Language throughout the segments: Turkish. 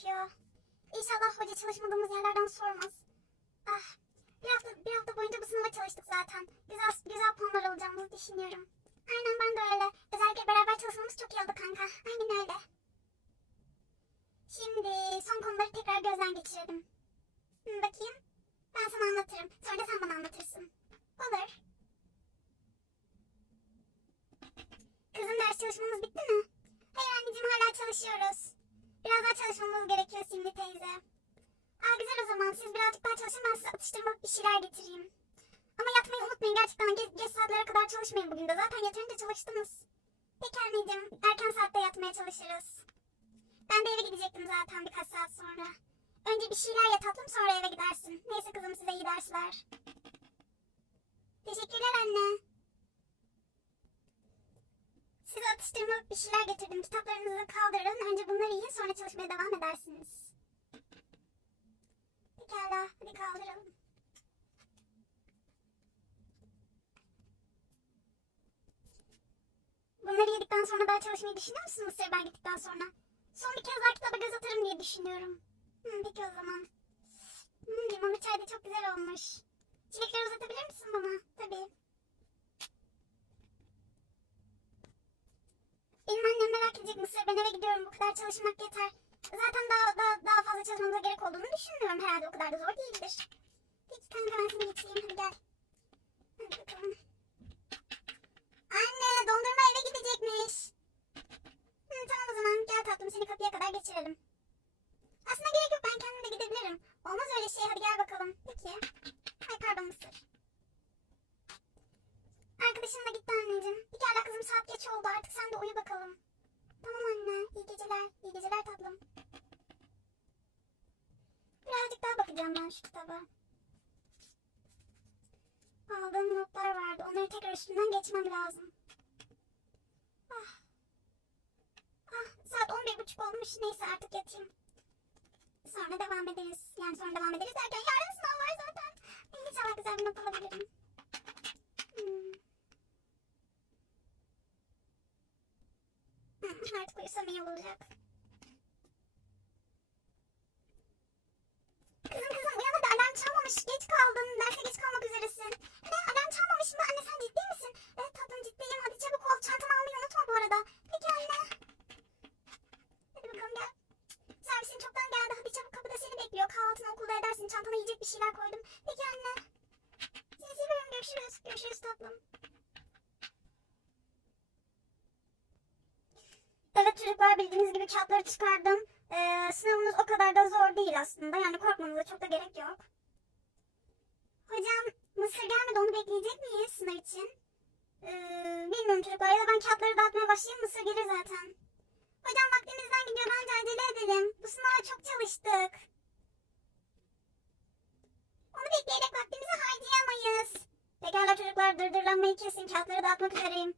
gerekiyor. İnşallah hoca çalışmadığımız yerlerden sormaz. Ah, bir hafta, bir hafta boyunca bu sınava çalıştık zaten. Güzel, güzel puanlar alacağımızı düşünüyorum. Aynen ben de öyle. Özellikle beraber çalışmamız çok iyi oldu kanka. Aynen öyle. Şimdi son konuları tekrar gözden geçirelim. Hı, bakayım. Ben sana anlatırım. Sonra da sen bana anlatırsın. Olur. Kızım ders çalışmamız bitti mi? Hayır anneciğim hala çalışıyoruz. Biraz daha çalışmamız gerekiyor Simli teyze. Aa güzel o zaman siz birazcık daha çalışın ben size atıştırmalık bir şeyler getireyim. Ama yatmayı unutmayın gerçekten geç, geç saatlere kadar çalışmayın bugün de zaten yeterince çalıştınız. Peki anneciğim erken saatte yatmaya çalışırız. Ben de eve gidecektim zaten birkaç saat sonra. Önce bir şeyler ye tatlım sonra eve gidersin. Neyse kızım size iyi dersler. Teşekkürler anne. Size atıştırmalık bir şeyler getirdim. Kitaplarınızı kaldırın. Önce bunları yiyin sonra çalışmaya devam edersiniz. Pekala hadi kaldıralım. Bunları yedikten sonra daha çalışmayı düşünüyor musun Mısır ben gittikten sonra? Son bir kez daha kitaba göz atarım diye düşünüyorum. Hı, peki o zaman. Hmm, limonlu çay da çok güzel olmuş. Çilekleri uzatabilir misin bana? Tabii. Benim annem merak edecek Mısır. Ben eve gidiyorum. Bu kadar çalışmak yeter. Zaten daha, daha, daha fazla çalışmamıza gerek olduğunu düşünmüyorum. Herhalde o kadar da zor değildir. Peki kanka ben seni getireyim. Hadi gel. Anne dondurma eve gidecekmiş. Hı, tamam o zaman gel tatlım seni kapıya kadar geçirelim. Aslında gerek yok ben kendim de gidebilirim. Olmaz öyle şey hadi gel bakalım. Peki. Ay pardon Mısır. Arkadaşın da gitti anneciğim. Pekala kızım saat geç oldu artık sen de uyu bakalım. Tamam anne iyi geceler. İyi geceler tatlım. Birazcık daha bakacağım ben şu kitaba. Aldığım notlar vardı. Onları tekrar üstünden geçmem lazım. Ah. Ah, saat 11.30 olmuş. Neyse artık yatayım. Sonra devam ederiz. Yani sonra devam ederiz derken yarın sınav var zaten. İnşallah güzel bir not alabilirim. Hmm. Hmm, Artık uyusam iyi olacak. Kızım kızım uyan hadi alarm çalmamış. Geç kaldın. Derse geç kalmak üzeresin. Ne alarm çalmamış mı? Anne sen ciddi misin? Evet tatlım ciddiyim. Hadi çabuk ol. Çantanı almayı unutma bu arada. Peki anne. Hadi bakalım gel. Servisin çoktan geldi. Hadi çabuk kapıda seni bekliyor. Kahvaltını okulda edersin. Çantana yiyecek bir şeyler koydum. Peki anne. Seni seviyorum. Görüşürüz. Görüşürüz tatlım. Evet çocuklar bildiğiniz gibi kağıtları çıkardım. Ee, sınavınız o kadar da zor değil aslında. Yani korkmanıza çok da gerek yok. Hocam Mısır gelmedi onu bekleyecek miyiz sınav için? Ee, bilmiyorum çocuklar ya da ben kağıtları dağıtmaya başlayayım Mısır gelir zaten. Hocam vaktimizden gidiyor bence acele edelim. Bu sınava çok çalıştık. Onu bekleyerek vaktimizi harcayamayız. Pekala çocuklar dırdırlanmayı kesin kağıtları dağıtmak üzereyim.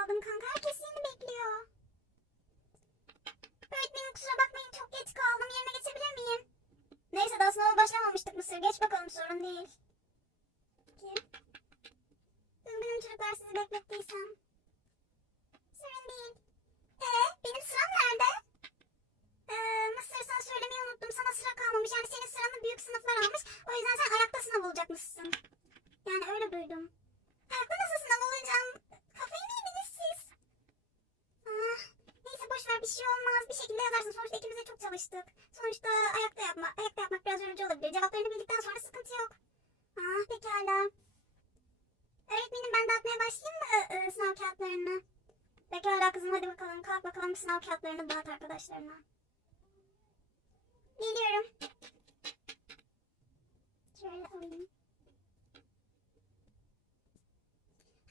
Kaldım kanka? Herkes seni bekliyor. Öğretmenim kusura bakmayın çok geç kaldım. Yerine geçebilir miyim? Neyse daha sınava başlamamıştık Mısır. Geç bakalım sorun değil. Peki. Üzgünüm çocuklar sizi beklettiysem. Sorun değil. Ee, benim sıram nerede? Ee, Mısır sana söylemeyi unuttum. Sana sıra kalmamış. Yani senin sıranı büyük sınıflar almış. O yüzden sen ayakta sınav olacakmışsın. Yani öyle duydum. Ayakta nasıl sınav olacağım? Kafayı mı yediniz siz? Ah, neyse boş ver bir şey olmaz. Bir şekilde yazarsın. Sonuçta ikimiz de çok çalıştık. Sonuçta ayakta yapma, ayakta yapmak biraz yorucu olabilir. Cevaplarını bildikten sonra sıkıntı yok. Ah pekala. Öğretmenim ben dağıtmaya başlayayım mı e, sınav kağıtlarını? Pekala kızım hadi bakalım sınav kağıtlarını dağıt arkadaşlarına. Geliyorum. Şöyle alayım.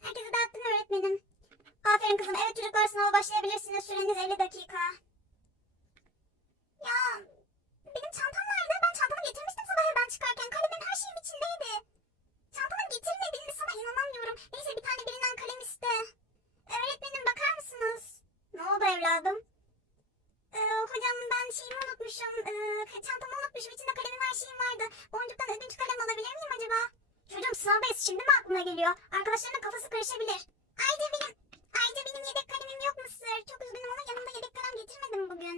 Herkese dağıttım öğretmenim. Aferin kızım. Evet çocuklar sınava başlayabilirsiniz. Süreniz 50 dakika. anlamına geliyor. Arkadaşlarının kafası karışabilir. Ayda benim, ayda benim yedek kalemim yok Mısır. Çok üzgünüm ama yanımda yedek kalem getirmedim bugün.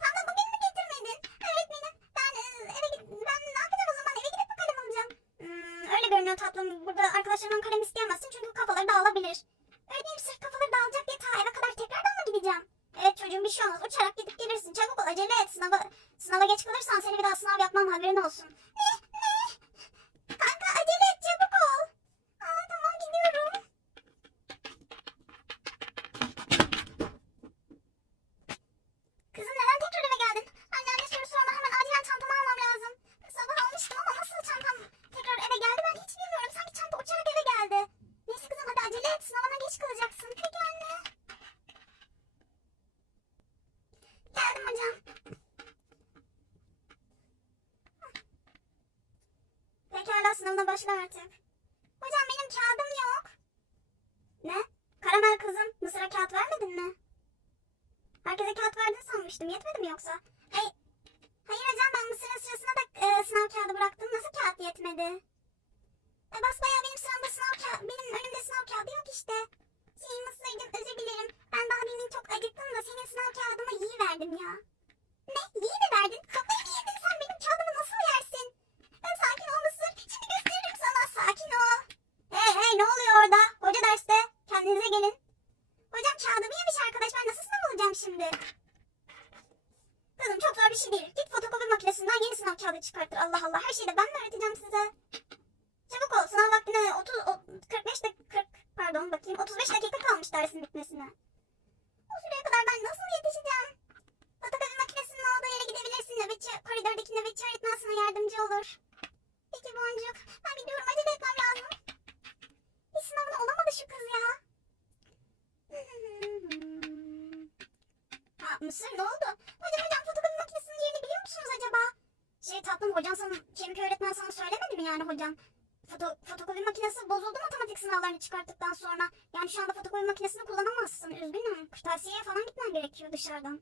Panda bugün mü getirmedin? Öğretmenim ben e, eve git, ben ne yapacağım o zaman eve gidip mi kalem alacağım? Hmm, öyle görünüyor tatlım. Burada arkadaşlarından kalem isteyemezsin çünkü kafaları dağılabilir. Öyle Öğretmenim sırf kafaları dağılacak diye ta eve kadar tekrardan mı gideceğim? Evet çocuğum bir şey olmaz. Uçarak gidip gelirsin. Çabuk ol acele et. Sınava, sınava geç kalırsan seni bir daha sınav yapmam haberin olsun. Geç kalacaksın. Peki anne. Geldim hocam. Pekala sınavına başla artık. Hocam benim kağıdım yok. Ne? Karamel kızım Mısır'a kağıt vermedin mi? Herkese kağıt verdin sanmıştım. Yetmedi mi yoksa? Hayır, hayır hocam ben Mısır'ın sırasına da e, sınav kağıdı bıraktım. Nasıl kağıt yetmedi? Basbayağı benim sıramda sınav kağıdı, benim önümde sınav kağıdı yok işte. Şey Mısır'cığım özür dilerim. Ben daha demin çok acıktım da senin sınav kağıdına iyi verdim ya. Ne? İyi mi verdin? Kafayı mı yedin sen benim kağıdımı nasıl yersin? Ben sakin ol Mısır. Şimdi gösteririm sana. Sakin ol. Hey hey ne oluyor orada? Hoca derste. Kendinize gelin. Hocam kağıdımı yemiş arkadaş. Ben nasıl sınav olacağım şimdi? Kızım çok zor bir şey değil. Git fotokopi makinesinden yeni sınav kağıdı çıkartır. Allah Allah. Her şeyi de ben mi öğreteceğim size? Çabuk ol. Sınav vaktine 30, o- 45 dakika, 40, pardon bakayım. 35 dakika kalmış dersin bitmesine. O süreye kadar ben nasıl yetişeceğim? Fotokopi makinesinin olduğu yere gidebilirsin. Nöbetçi, koridordaki nöbetçi öğretmen sana yardımcı olur. Peki Boncuk. Ben biliyorum acele etmem lazım. Bir sınavına olamadı şu kız ya. Ha, Mısır ne oldu? Hocam hocam fotokopi makinesinin yerini biliyor musunuz acaba? Şey tatlım hocan sana, kemik öğretmen sana söylemedi mi yani hocam? Foto, fotokopi makinesi bozuldu matematik sınavlarını çıkarttıktan sonra. Yani şu anda fotokopi makinesini kullanamazsın. Üzgünüm. Kırtasiyeye falan gitmen gerekiyor dışarıdan.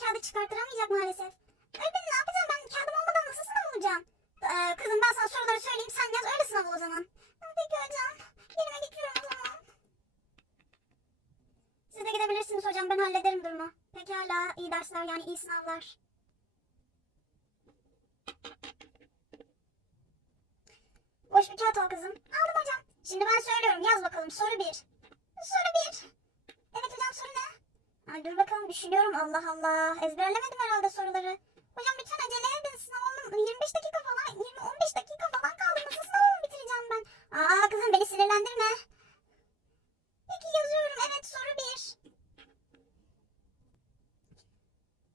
kağıdı çıkarttıramayacak maalesef. Öyle ben ne yapacağım ben kağıdım olmadan nasıl sınav olacağım? Ee, kızım ben sana soruları söyleyeyim sen yaz öyle sınav o zaman. Peki hocam. Yerime gidiyorum o zaman. Siz de gidebilirsiniz hocam ben hallederim durumu. Pekala iyi dersler yani iyi sınavlar. Boş bir kağıt al kızım. Aldım hocam. Şimdi ben söylüyorum yaz bakalım soru 1. Soru 1. Dur bakalım düşünüyorum Allah Allah. Ezberlemedim herhalde soruları. Hocam lütfen acele edin sınavım 25 dakika falan 20-15 dakika falan kaldı. Nasıl sınavımı bitireceğim ben? Aa kızım beni sinirlendirme. Peki yazıyorum evet soru bir.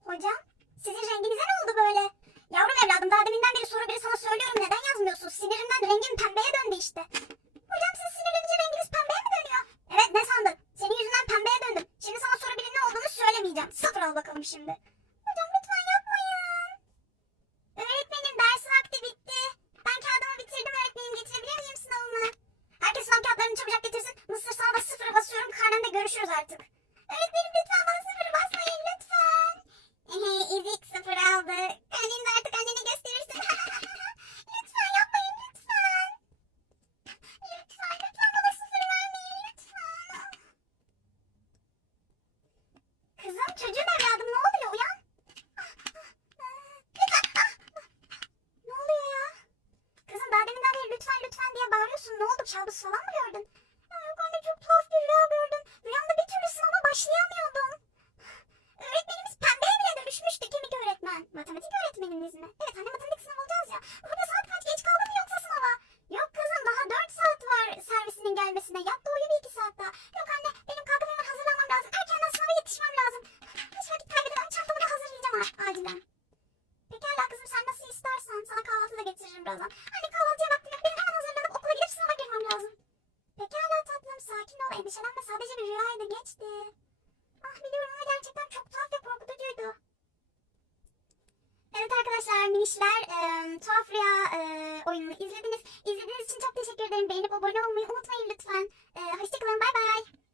Hocam sizin renginize ne oldu böyle? Yavrum evladım daha deminden beri soru biri sana söylüyorum neden yazmıyorsun? Sinirimden rengim pembeye döndü işte. Hocam siz sinirlenince renginiz pembeye mi dönüyor? Evet ne sandın? Senin yüzünden pembeye döndüm. Şimdi sana soru birinin ne söylemeyeceğim. Sıfır al bakalım şimdi. Diye bağırıyorsun. Ne oldu kabus falan mı gördün? Arkadaşlar minişler e, tuhaf e, oyununu izlediniz. İzlediğiniz için çok teşekkür ederim. Beğenip abone olmayı unutmayın lütfen. E, hoşçakalın bay bay.